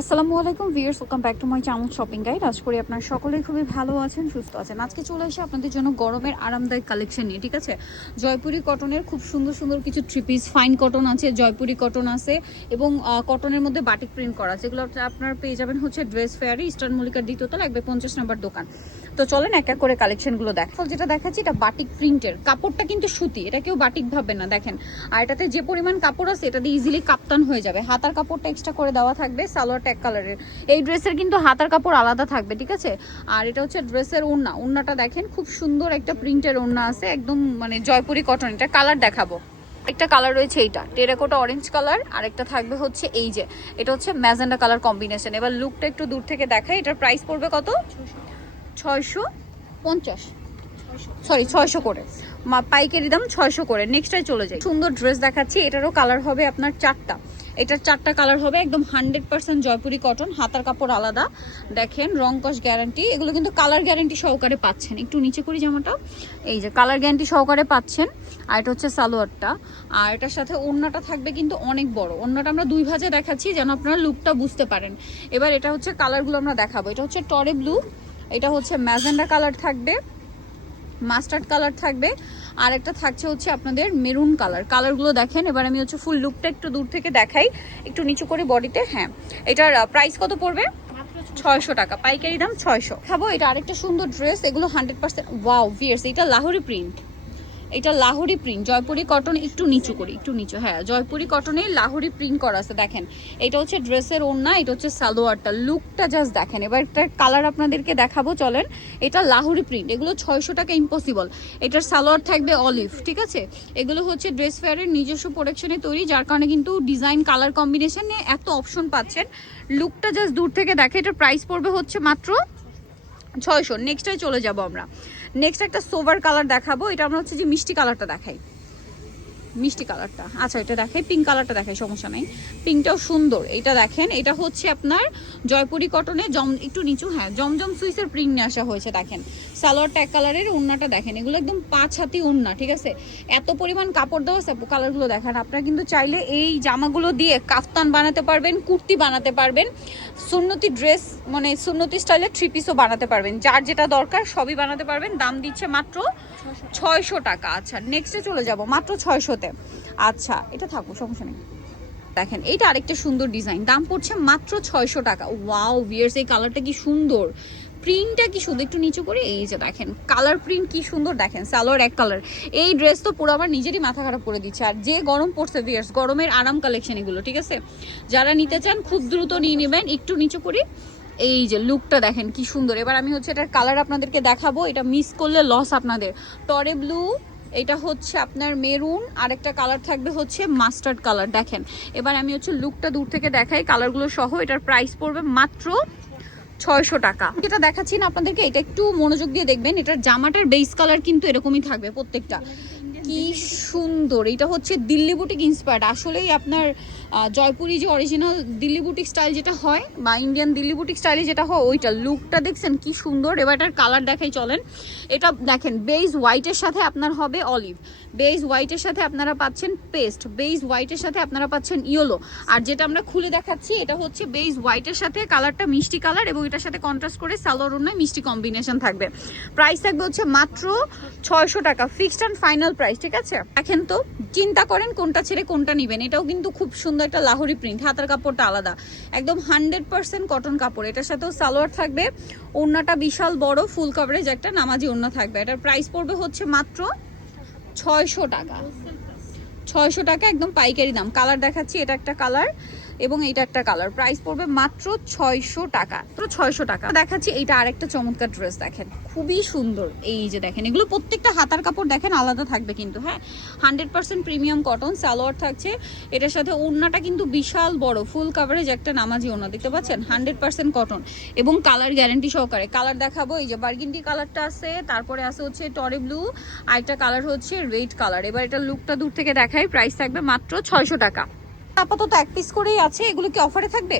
আসসালামু আলাইকুম viewers, welcome back to my channel shopping guide. আশা করি আপনারা সকলেই খুবই ভালো আছেন, সুস্থ আছেন। আজকে চলে এসে আপনাদের জন্য গরমের আরামদায়ক কালেকশন নিয়ে, ঠিক আছে। জয়পুরি কটনের খুব সুন্দর সুন্দর কিছু থ্রি পিস, ফাইন কটন আছে, জয়পুরি কটন আছে এবং কটনের মধ্যে বাটিক প্রিন্ট করা আছে। এগুলো আপনারা পেয়ে যাবেন হচ্ছে ড্রেস ফেয়ারে, ইস্টার্ন মল্লিকার দ্বিতীয়তলা 150 নম্বর দোকান। তো চলেন এক এক করে কালেকশনগুলো দেখো। যেটা দেখাচ্ছি এটা বাটিক প্রিন্টের, কাপড়টা কিন্তু সুতি, এটা কেউ বাটিক ভাববে না দেখেন। আর এটাতে যে পরিমাণ কাপড় আছে এটা দিয়ে ইজিলি কাপ্তান হয়ে যাবে। হাতার কাপড়টা এক্সট্রা করে দেওয়া থাকবে, সালোয়ার ট্যাগ কালারের। এই ড্রেসের কিন্তু হাতার কাপড় আলাদা থাকবে, ঠিক আছে। আর এটা হচ্ছে ড্রেসের ওড়না, ওড়নাটা দেখেন খুব সুন্দর একটা প্রিন্টের ওড়না আছে, একদম মানে জয়পুরি কটন। এটা কালার দেখাবো, একটা কালার রয়েছে এইটা টেরাকোটা অরেঞ্জ কালার, আর একটা থাকবে হচ্ছে এই যে এটা হচ্ছে ম্যাজেন্ডা কালার কম্বিনেশন। এবার লুকটা একটু দূর থেকে দেখাই। এটার প্রাইস পড়বে কত? 650, সরি 600 করে, পাইকারি দাম 600 করে। নেক্সটটাই চলে যাই। সুন্দর ড্রেস দেখাচ্ছি, এটারও কালার হবে আপনার চারটা। এটার চারটা কালার হবে, একদম 100% জয়পুরি কটন, হাতার কাপড় আলাদা। দেখেন রং কস গ্যারান্টি, এগুলো কিন্তু কালার গ্যারান্টি সহকারে পাচ্ছেন। একটু নিচে করি জামাটা, এই যে কালার গ্যারান্টি সহকারে পাচ্ছেন। আর এটা হচ্ছে সালোয়ারটা, আর এটার সাথে ওড়নাটা থাকবে কিন্তু অনেক বড়। ওড়নাটা আমরা দুই ভাজে দেখাচ্ছি যেন আপনারা লুকটা বুঝতে পারেন। এবার এটা হচ্ছে কালারগুলো আমরা দেখাবো। এটা হচ্ছে টরে ব্লু, এটা হচ্ছে ম্যাজেন্ডা কালার থাকবে, মাস্টার্ড কালার থাকবে, আর একটা থাকছে হচ্ছে আপনাদের মেরুন কালার। কালারগুলো দেখেন। এবার আমি হচ্ছে ফুল লুকটা একটু দূর থেকে দেখাই, একটু নিচু করে বডিতে। হ্যাঁ, এটার প্রাইস কত পড়বে? 600 টাকা, পাইকারি দাম 600। খাবো এটা আরেকটা সুন্দর ড্রেস, এগুলো 100% ওয়াও ভিয়ার্স। এটা লাহোরি প্রিন্ট, এটা লাহোরি প্রিন্ট, জয়পুরি কটন। একটু নিচু করি, একটু নিচু। হ্যাঁ, জয়পুরি কটনে লাহোরি প্রিন্ট করা আছে দেখেন। এটা হচ্ছে ড্রেসের ওড়না, এটা হচ্ছে সালোয়ারটা। লুকটা জাস্ট দেখেন। এবার একটা কালার আপনাদেরকে দেখাবো, চলেন। এটা লাহোরি প্রিন্ট, এগুলো 600 টাকা ইম্পসিবল। এটার সালোয়ার থাকবে অলিভ, ঠিক আছে। এগুলো হচ্ছে ড্রেস ফেয়ারের নিজস্ব প্রোডাকশনে তৈরি, যার কারণে কিন্তু ডিজাইন কালার কম্বিনেশন নিয়ে এত অপশন পাচ্ছেন। লুকটা জাস্ট দূর থেকে দেখে। এটার প্রাইস পড়বে হচ্ছে মাত্র 600। নেক্সটটাই চলে যাব আমরা। নেক্সট একটা সোভার কালার দেখাবো। এটা আমরা হচ্ছে যে মিষ্টি কালারটা দেখাই, মিষ্টি কালারটা। আচ্ছা এটা দেখাই, পিঙ্ক কালারটা দেখাই, সমস্যা নাই। পিঙ্কটাও সুন্দর। এটা দেখেন, এটা হচ্ছে আপনার জয়পুরি কটনে একটু নিচু, হ্যাঁ জমজম সুইসের প্রিন্ট নিয়ে আসা হয়েছে দেখেন। সালোয়ার ট্যাগ কালারের ওড়নাটা দেখেন, এগুলো একদম 5 হাতি ওড়না, ঠিক আছে। এত পরিমাণ কাপড় দেওয়া আছে। কালারগুলো দেখেন। আপনারা কিন্তু চাইলে এই জামাগুলো দিয়ে কাফতান বানাতে পারবেন, কুর্তি বানাতে পারবেন, সুন্নতি ড্রেস মানে সুন্নতি স্টাইলের থ্রি পিসও বানাতে পারবেন। যার যেটা দরকার সবই বানাতে পারবেন। দাম দিচ্ছে মাত্র 600 টাকা। আচ্ছা নেক্সটে চলে যাব, মাত্র 600-তে। আচ্ছা এটা থাকুক, সমস্যা নেই। দেখেন এইটা আরেকটা সুন্দর ডিজাইন, দাম পড়ছে মাত্র 600 টাকা। ওয়াও ভিয়ার্স, এই কালারটা কি সুন্দর, প্রিন্টটা কি সুন্দর। একটু নিচু করে, এই যে দেখেন কালার প্রিন্ট কি সুন্দর দেখেন। সালোয়ার এক কালার। এই ড্রেস তো পুরো আমার নিজেরই মাথা খারাপ করে দিচ্ছে। আর যে গরম পড়ছে ভিয়ার্স, গরমের আরাম কালেকশন এগুলো, ঠিক আছে। যারা নিতে চান খুব দ্রুত নিয়ে নেবেন। একটু নিচু করি, এই যে লুকটা দেখেন কি সুন্দর। এবার আমি হচ্ছে এটার কালার আপনাদেরকে দেখাবো, এটা মিস করলে লস আপনাদের। টরে ব্লু, এটা হচ্ছে আপনার মেরুন, আর একটা কালার থাকবে হচ্ছে মাস্টার্ড কালার। দেখেন এবার আমি হচ্ছে লুকটা দূর থেকে দেখাই কালারগুলো সহ। এটার প্রাইস পড়বে মাত্র 600 টাকা। যেটা দেখাচ্ছি না আপনাদেরকে, এটা একটু মনোযোগ দিয়ে দেখবেন। এটার জামাটার বেস কালার কিন্তু এরকমই থাকবে প্রত্যেকটা। কি সুন্দর। এটা হচ্ছে দিল্লি বুটিক ইন্সপায়ার্ড। আসলেই আপনার জয়পুরি যে অরিজিনাল দিল্লি বুটিক স্টাইল যেটা হয়, বা ইন্ডিয়ান দিল্লি বুটিক স্টাইলে যেটা হয়, ওইটা লুকটা দেখছেন কি সুন্দর। এবার এটার কালার দেখাই চলেন। এটা দেখেন বেজ হোয়াইটের সাথে আপনার হবে অলিভ, বেজ হোয়াইটের সাথে আপনারা পাচ্ছেন পেস্ট, বেজ হোয়াইটের সাথে আপনারা পাচ্ছেন ইয়েলো। আর যেটা আমরা খুলে দেখাচ্ছি এটা হচ্ছে বেজ হোয়াইটের সাথে কালারটা মিষ্টি কালার, এবং এটার সাথে কন্ট্রাস্ট করে সালোয়ার ওড়নায় মিষ্টি কম্বিনেশন থাকবে। প্রাইস থাকবে হচ্ছে মাত্র 600 টাকা, ফিক্সড অ্যান্ড ফাইনাল প্রাইস, ঠিক আছে। দেখেন তো, চিন্তা করেন কোনটা ছেড়ে কোনটা নেবেন। এটাও কিন্তু খুব সুন্দর একটা লাহোরি প্রিন্ট, হাতার কাপড়টা আলাদা, একদম 100% কটন কাপড়। এটার সাথেও সালোয়ার থাকবে, ওড়নাটা বিশাল বড় ফুল কভারেজ একটা নামাজি ওড়না থাকবে। এটার প্রাইস পড়বে হচ্ছে মাত্র 600 টাকা, 600 টাকা একদম পাইকারি দাম। কালার দেখাচ্ছি, এটা একটা কালার এবং এটা একটা কালার। প্রাইস পড়বে মাত্র 600 টাকা, মাত্র 600 টাকা। দেখাচ্ছি এইটা আরেকটা চমৎকার ড্রেস, দেখেন খুবই সুন্দর। এই যে দেখেন, এগুলো প্রত্যেকটা হাতার কাপড় দেখেন আলাদা থাকবে কিন্তু, হ্যাঁ 100% প্রিমিয়াম কটন। সালোয়ার থাকছে, এটার সাথে ওড়নাটা কিন্তু বিশাল বড় ফুল কাভারেজ একটা নামাজি ওড়না, দেখতে পাচ্ছেন 100% কটন এবং কালার গ্যারান্টি সহকারে। কালার দেখাবো, এই যে বার্গেন্ডি কালারটা আছে, তারপরে আছে হচ্ছে টরে ব্লু, আর একটা কালার হচ্ছে রেড কালার। এবার এটা লুকটা দূর থেকে দেখাই। প্রাইস থাকবে মাত্র 600 টাকা। আপাতত এক পিস করেই আছে। এগুলো কি অফারে থাকবে?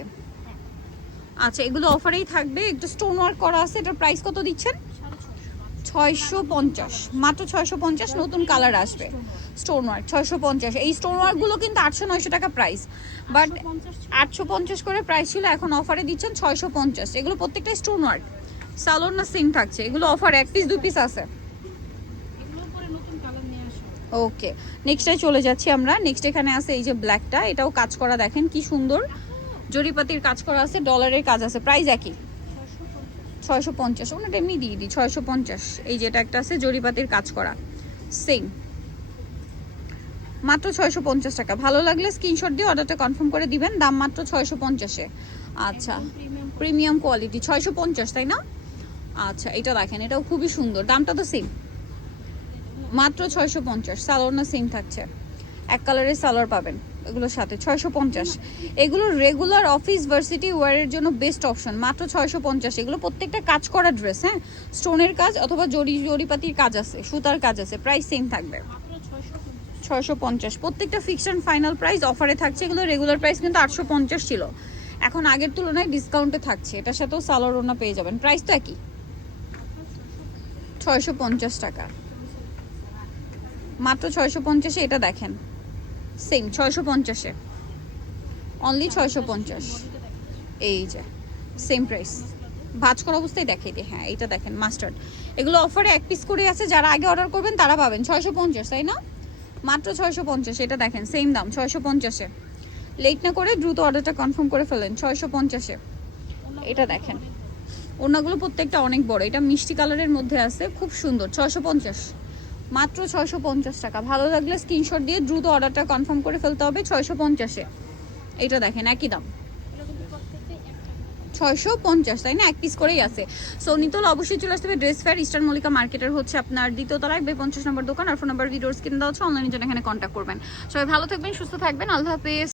আচ্ছা এগুলো অফারেই থাকবে, একটু স্টোন ওয়ার্ক করা আছে। এটার প্রাইস কত দিচ্ছেন? 650, মাত্র 650, নতুন কালার আসবে স্টোন ওয়ার্ক 650। এই স্টোন ওয়ার্কগুলো কিন্তু 800-900 টাকা প্রাইস, বাট 850 করে প্রাইস ছিল, এখন অফারে দিচ্ছেন 650। এগুলো প্রত্যেকটা স্টোন ওয়ার্ক, সালোন না সিং থাকছে, এগুলো অফার 1 পিস 2 পিস আছে। ওকে, নেক্সটে চলে যাচ্ছি আমরা। নেক্সট এখানে আছে এই যে ব্ল্যাকটা, এটাও কাজ করা, দেখেন কি সুন্দর জরিপাতির কাজ করা আছে, ডলারের কাজ আছে, প্রাইস একই 650। ওনাটা এমনি দিয়ে দিই 650। এই যেটা একটা আছে জরিপাতির কাজ করা সিং, মাত্র 650 টাকা। ভালো লাগলে স্ক্রিনশট দিয়ে অর্ডারটা কনফার্ম করে দিবেন, দাম মাত্র 650-এ। আচ্ছা, প্রিমিয়াম কোয়ালিটি 650, তাই না? আচ্ছা, এটা দেখেন, এটাও খুবই সুন্দর, দামটা তো সেম, মাত্র 650। সালোয়ার না সেম থাকছে, এক কালারের সালোয়ার পাবেন এগুলোর সাথে 650। এগুলো রেগুলার অফিস ভার্সিটি ওয়্যারের জন্য বেস্ট অপশন, মাত্র 650। এগুলো প্রত্যেকটা কাজ করা ড্রেস, হ্যাঁ, স্টোনের কাজ অথবা জরিপাতির কাজ আছে, সুতার কাজ আছে, প্রাইস সেম থাকবে 650। প্রত্যেকটা ফিক্সড অ্যান্ড ফাইনাল প্রাইস অফারে থাকছে। এগুলো রেগুলার প্রাইস কিন্তু 850 ছিল, এখন আগের তুলনায় ডিসকাউন্টে থাকছে। এটার সাথেও সালোয়ার ওড়না পেয়ে যাবেন, প্রাইস তো একই 650 টাকা, মাত্র 650-এ। এটা দেখেন সেম 650-এ, অনলি 650। এই যে সেম প্রাইস, ভাঁজ করা অবস্থায় দেখাই দিই। হ্যাঁ, এইটা দেখেন মাস্টার্ড, এগুলো অফারে 1 পিস করে আছে, যারা আগে অর্ডার করবেন তারা পাবেন 650, তাই না? মাত্র 650। এটা দেখেন সেম দাম 650-এ। লেট না করে দ্রুত অর্ডারটা কনফার্ম করে ফেলেন 650-এ। এটা দেখেন, ওড়নাগুলো প্রত্যেকটা অনেক বড়, এটা মিষ্টি কালারের মধ্যে আছে, খুব সুন্দর, 650, মাত্র 650 টাকা। ভালো লাগলে স্ক্রিনশট দিয়ে দ্রুত অর্ডারটা কনফার্ম করে ফেলতে হবে 650-এ। এটা দেখেন একই দাম 650, তাই না? 1 পিস করেই আছে। সো নিতল অবশ্যই চলে আসতে হবে ড্রেস ফেয়ার, ইস্টার্ন মল্লিকা মার্কেটের হচ্ছে আপনার দ্বিতীয় তলায় 50 নম্বর দোকান, আর ফোন নাম্বার ভিডিওস কিনে দেওয়া হচ্ছে, অনলাইনের জন্য এখানে কন্ট্যাক্ট করবেন। সবাই ভালো থাকবেন, সুস্থ থাকবেন, আল্লাহ হাফেজ।